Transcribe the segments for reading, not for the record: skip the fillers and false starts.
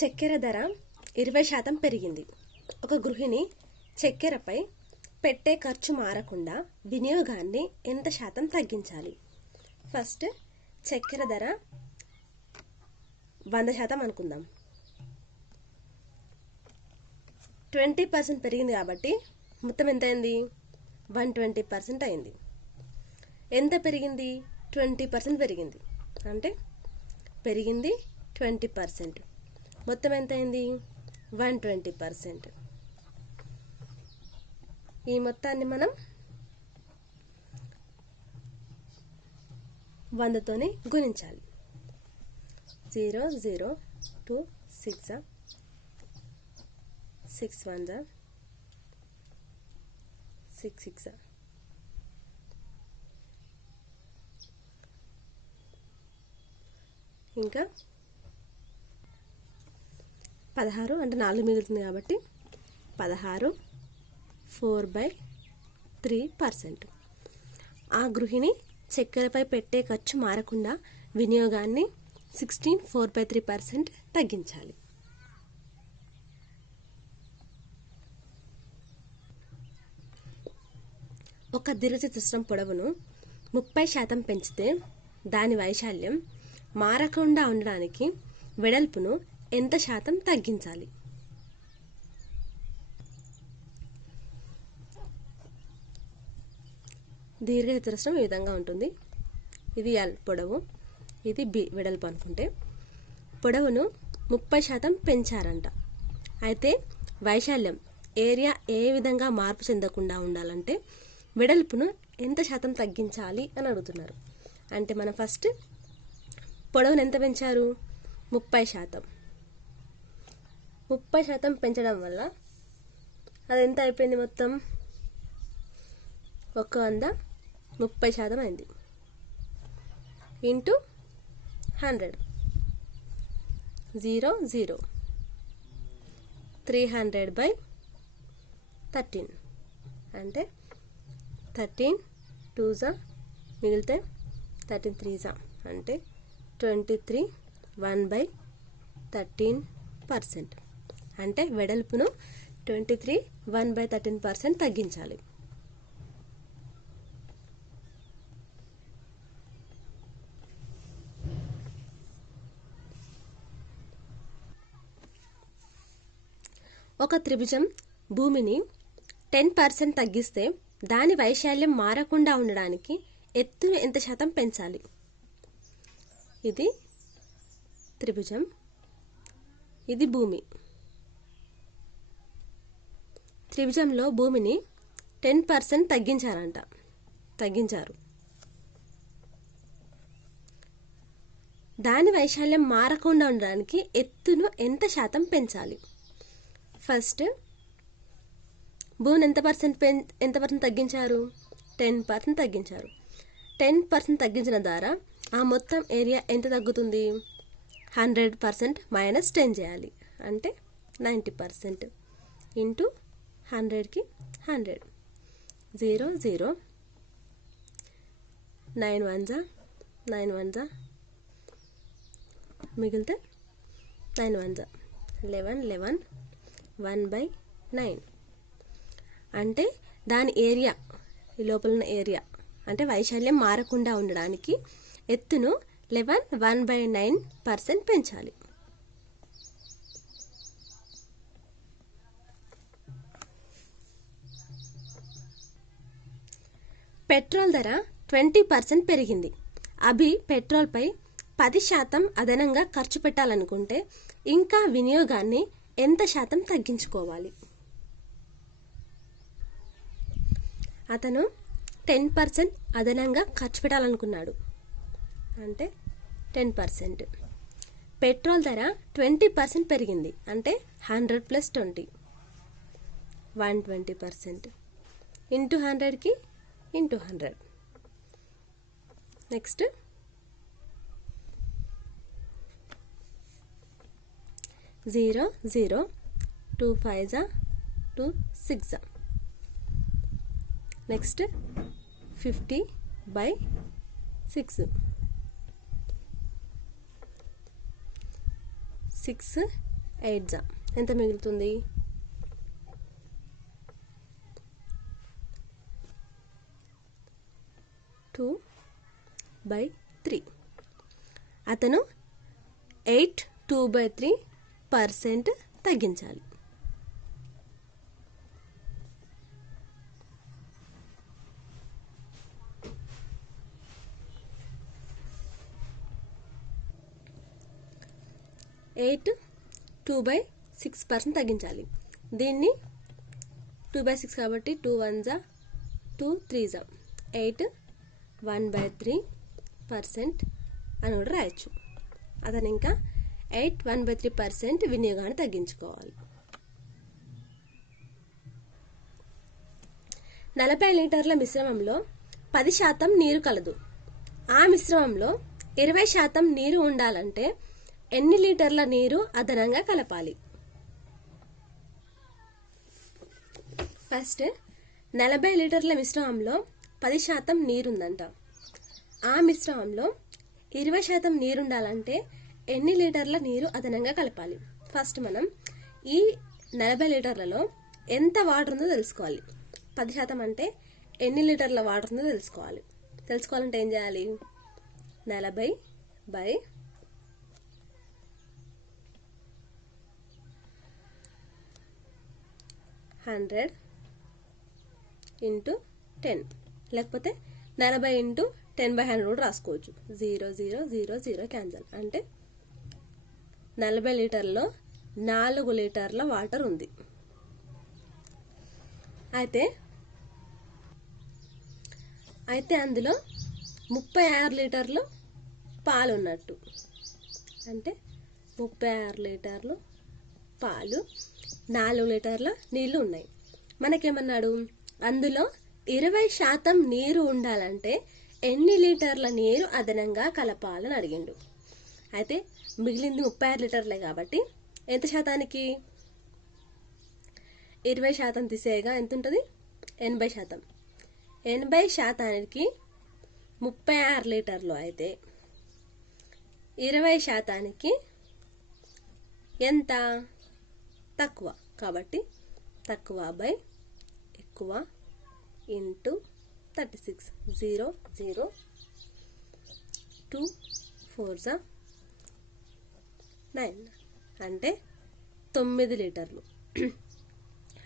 చక్కెర ధర 20% పెరిగింది. ఒక గృహిణి చక్కెరపై పెట్టే ఖర్చు మారకుండా వినియోగాన్ని ఎంత శాతం తగ్గించాలి? ఫస్ట్ చక్కెర ధర 100% అనుకుందాం. 20% పెరిగింది కాబట్టి మొత్తం ఎంత అయింది? 120% అయింది. ఎంత పెరిగింది? 20% పెరిగింది. అంటే పెరిగింది 20%. మొత్తం ఎంత అయింది? 120%. ఈ మొత్తాన్ని మనం 100తోనే గుణించాలి. 0 0 2 6 6 1 6 6 ఇంకా 16 అంటే 4 మిగులుతుంది కాబట్టి 16 4/3%. ఆ గృహిణి చక్కెరపై పెట్టే ఖర్చు మారకుండా వినియోగాన్ని 4/3% తగ్గించాలి. ఒక దీర్ఘచతురస్రం పొడవును 30% పెంచితే దాని వైశాల్యం మారకుండా ఉండడానికి వెడల్పును ఎంత శాతం తగ్గించాలి? దీర్ఘచతురస్రం ఈ విధంగా ఉంటుంది. ఇది L పొడవు, ఇది B వెడల్పు అనుకుంటే పొడవును 30% పెంచారంట. అయితే వైశాల్యం ఏరియా ఏ విధంగా మార్పు చెందకుండా ఉండాలంటే వెడల్పును ఎంత శాతం తగ్గించాలి అని అడుగుతున్నారు. అంటే మనం ఫస్ట్ పొడవును ఎంత పెంచారు? 30%. 30% పెంచడం వల్ల అది ఎంత అయిపోయింది? మొత్తం 130% అయింది. ఇంటూ 100 0 0 300/13 అంటే 13 2s మిగిలితే 13 3s అంటే 23 1/13%. అంటే వెడల్పును 23 1/13% తగ్గించాలి. ఒక త్రిభుజం భూమిని 10% తగ్గిస్తే దాని వైశాల్యం మారకుండా ఉండడానికి ఎత్తును ఎంత శాతం పెంచాలి? ఇది త్రిభుజం, ఇది భూమి. త్రిభుజంలో భూమిని 10% తగ్గించారు. దాని వైశాల్యం మారకుండా ఉండడానికి ఎత్తును ఎంత శాతం పెంచాలి? ఫస్ట్ భూమిని ఎంత పర్సెంట్ తగ్గించారు? 10% తగ్గించారు. 10% తగ్గించిన ద్వారా ఆ మొత్తం ఏరియా ఎంత తగ్గుతుంది? 100% - 10 చేయాలి. అంటే 90% ఇంటూ 100కి 100 0 0 9 1s 9 1s మిగిలితే 9 1s 11 11 1/9 అంటే దాని ఏరియా, ఈ లోపల ఉన్న ఏరియా అంటే వైశాల్యం మారకుండా ఉండడానికి ఎత్తును 1/9% పెంచాలి. పెట్రోల్ ధర 20% పెరిగింది. అభి పెట్రోల్పై 10% అదనంగా ఖర్చు పెట్టాలనుకుంటే ఇంకా వినియోగాన్ని ఎంత శాతం తగ్గించుకోవాలి? అతను 10% అదనంగా ఖర్చు పెట్టాలనుకున్నాడు. అంటే 10%. పెట్రోల్ ధర 20% పెరిగింది. అంటే 100 + 20 120% ఇంటూ 100కి into 100. Next 0 0 2 5s 2 6s next 50/6 6 8 ఎంత మిగులుతుంది? 2/3. అతను 8 2/3% తగ్గించాలి. ఎయిట్ 2/6% తగ్గించాలి. దీన్ని 2/6 కాబట్టి 2 1 2 3 8 1/3% అని కూడా రాయొచ్చు. అతను ఇంకా 8 1/3% వినియోగాన్ని తగ్గించుకోవాలి. 40 లీటర్ల మిశ్రమంలో 10% నీరు కలదు. ఆ మిశ్రమంలో 20% నీరు ఉండాలంటే ఎన్ని లీటర్ల నీరు అదనంగా కలపాలి? ఫస్ట్ 40 లీటర్ల మిశ్రమంలో 10% నీరుందంట. ఆ మిశ్రమంలో 20% నీరుండాలంటే ఎన్ని లీటర్ల నీరు అదనంగా కలపాలి? ఫస్ట్ మనం ఈ 40 లీటర్లలో ఎంత వాటర్ ఉందో తెలుసుకోవాలి. 10% అంటే ఎన్ని లీటర్ల వాటర్ ఉందో తెలుసుకోవాలి. తెలుసుకోవాలంటే ఏం చేయాలి? 40/100 × 10 లేకపోతే 40 × 10/100 కూడా రాసుకోవచ్చు. 0 0 0 0 క్యాన్సల్. అంటే 40 లీటర్లో 4 లీటర్ల వాటర్ ఉంది. అయితే అందులో 36 లీటర్లు పాలు ఉన్నట్టు. అంటే 36 లీటర్లు పాలు, 4 లీటర్ల నీళ్లు ఉన్నాయి. మనకేమన్నాడు? అందులో 20% నీరు ఉండాలంటే ఎన్ని లీటర్ల నీరు అదనంగా కలపాలని అడిగిండు. అయితే మిగిలింది 36 లీటర్లే కాబట్టి ఎంత శాతానికి? 20% తీసేయగా ఎంత ఉంటుంది? 80%. 80%కి 36 లీటర్లు అయితే 20%కి ఎంత? తక్కువ. కాబట్టి తక్కువ బై ఎక్కువ ఇంటూ 36. 0 0 2 4 9 అంటే 9 లీటర్లు.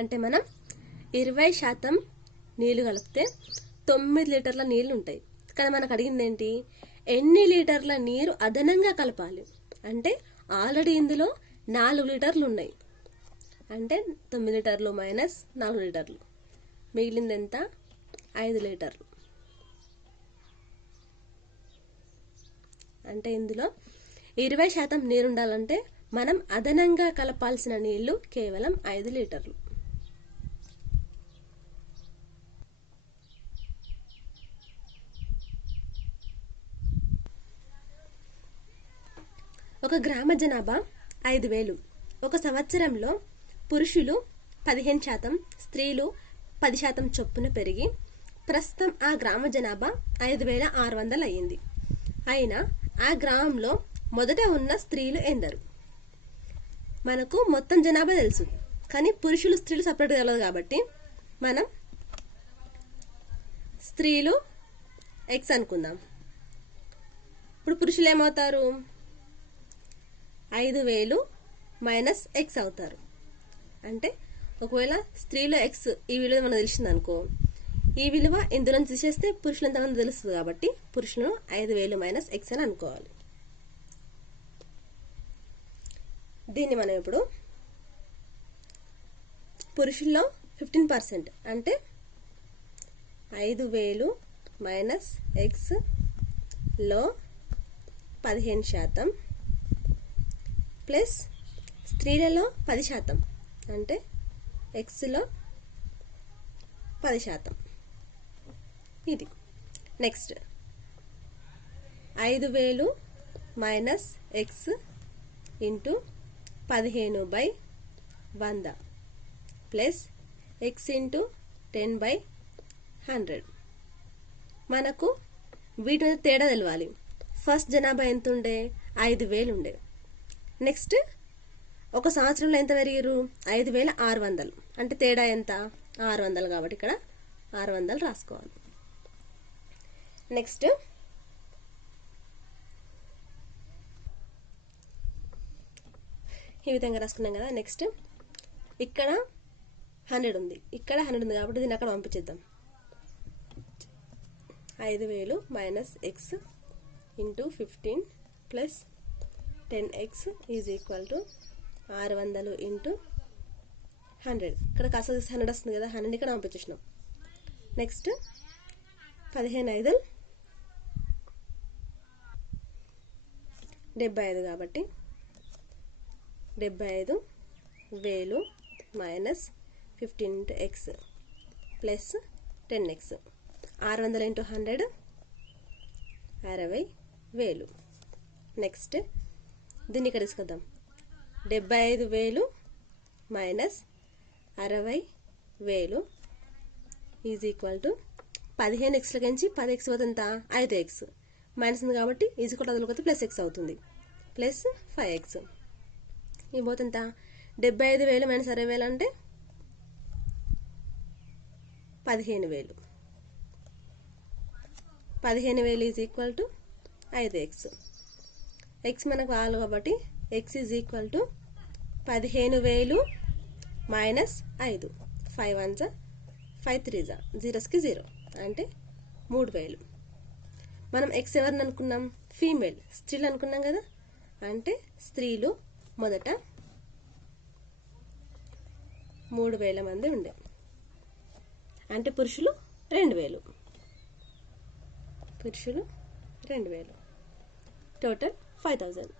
అంటే మనం 20% నీళ్లు కలిపితే 9 లీటర్ల నీళ్లు ఉంటాయి. కానీ మనకు అడిగింది ఏంటి? ఎన్ని లీటర్ల నీరు అదనంగా కలపాలి. అంటే ఆల్రెడీ ఇందులో 4 లీటర్లు ఉన్నాయి. అంటే 9 లీటర్లు మైనస్ 4 లీటర్లు మిగిలింది ఎంత? 5 లీటర్లు. అంటే ఇందులో 20% నీరు ఉండాలంటే మనం అదనంగా కలపాల్సిన నీళ్లు కేవలం 5 లీటర్లు. ఒక గ్రామ జనాభా 5,000. ఒక సంవత్సరంలో పురుషులు 15%, స్త్రీలు 10% చొప్పున పెరిగి ప్రస్తుతం ఆ గ్రామ జనాభా 5,600 అయ్యింది. అయినా ఆ గ్రామంలో మొదట ఉన్న స్త్రీలు ఎందరు? మనకు మొత్తం జనాభా తెలుసు, కానీ పురుషులు స్త్రీలు సపరేట్ తెలియదు కాబట్టి మనం స్త్రీలు X అనుకుందాం. ఇప్పుడు పురుషులు ఏమవుతారు? 5,000 మైనస్ X అవుతారు. అంటే ఒకవేళ స్త్రీలో X ఈ విలువ మనకు తెలిసింది అనుకో, ఈ విలువ ఇందులో తీసేస్తే పురుషులు ఎంతమంది తెలుస్తుంది కాబట్టి పురుషులను 5,000 మైనస్ X అని అనుకోవాలి. దీన్ని మనం ఇప్పుడు పురుషుల్లో 15% అంటే 5,000 మైనస్ X లో 15% ప్లస్ స్త్రీలలో 10% అంటే Xలో 10%. ఇది next 5,000 minus X into 15/100 plus X into 10/100. మనకు వీటి మీద తేడా తెలవాలి. ఫస్ట్ జనాభా ఎంత ఉండే? 5,000 ఉండే. నెక్స్ట్ ఒక సంవత్సరంలో ఎంత పెరిగారు? 5,600. అంటే తేడా ఎంత? 600 కాబట్టి ఇక్కడ 600 రాసుకోవాలి. నెక్స్ట్ ఈ విధంగా రాసుకున్నాం కదా. నెక్స్ట్ ఇక్కడ 100 ఉంది, ఇక్కడ 100 ఉంది కాబట్టి దీన్ని అక్కడ పంపించేద్దాం. 5,000 minus X into 15 plus 10x is equal to 600 into 100. ఇక్కడ కాస్త 100 వస్తుంది కదా, 100 ఇక్కడ పంపించేసినాం. నెక్స్ట్ 15×5 75 కాబట్టి 75,000 minus 15 into X plus 10x. 600 into 100 60,000. Next దీన్ని ఇక్కడ తీసుకొద్దాం. 75,000 మైనస్ 60,000 ఈజ్ ఈక్వల్ టు 15xలకి నుంచి 10x పోతుందా? 5x మైనస్ ఉంది కాబట్టి ఈజ్ ఈక్వల్ అదిలోకి ప్లస్ x అవుతుంది. ప్లస్ 5x ఇది పోతుందా? 75,000 మైనస్ 60,000 అంటే 15,000. 15,000 is equal to 5x. X మనకు వాళ్ళు కాబట్టి X is equal to 15,000 minus 5. 5 1 5 3 0కి 0 అంటే 3,000. మనం ఎక్స్ ఎవరిని అనుకున్నాం? ఫీమేల్, స్త్రీలు అనుకున్నాం కదా. అంటే స్త్రీలు మొదట 3,000 మంది ఉండే, అంటే పురుషులు 2,000. పురుషులు 2,000. టోటల్ 5,000.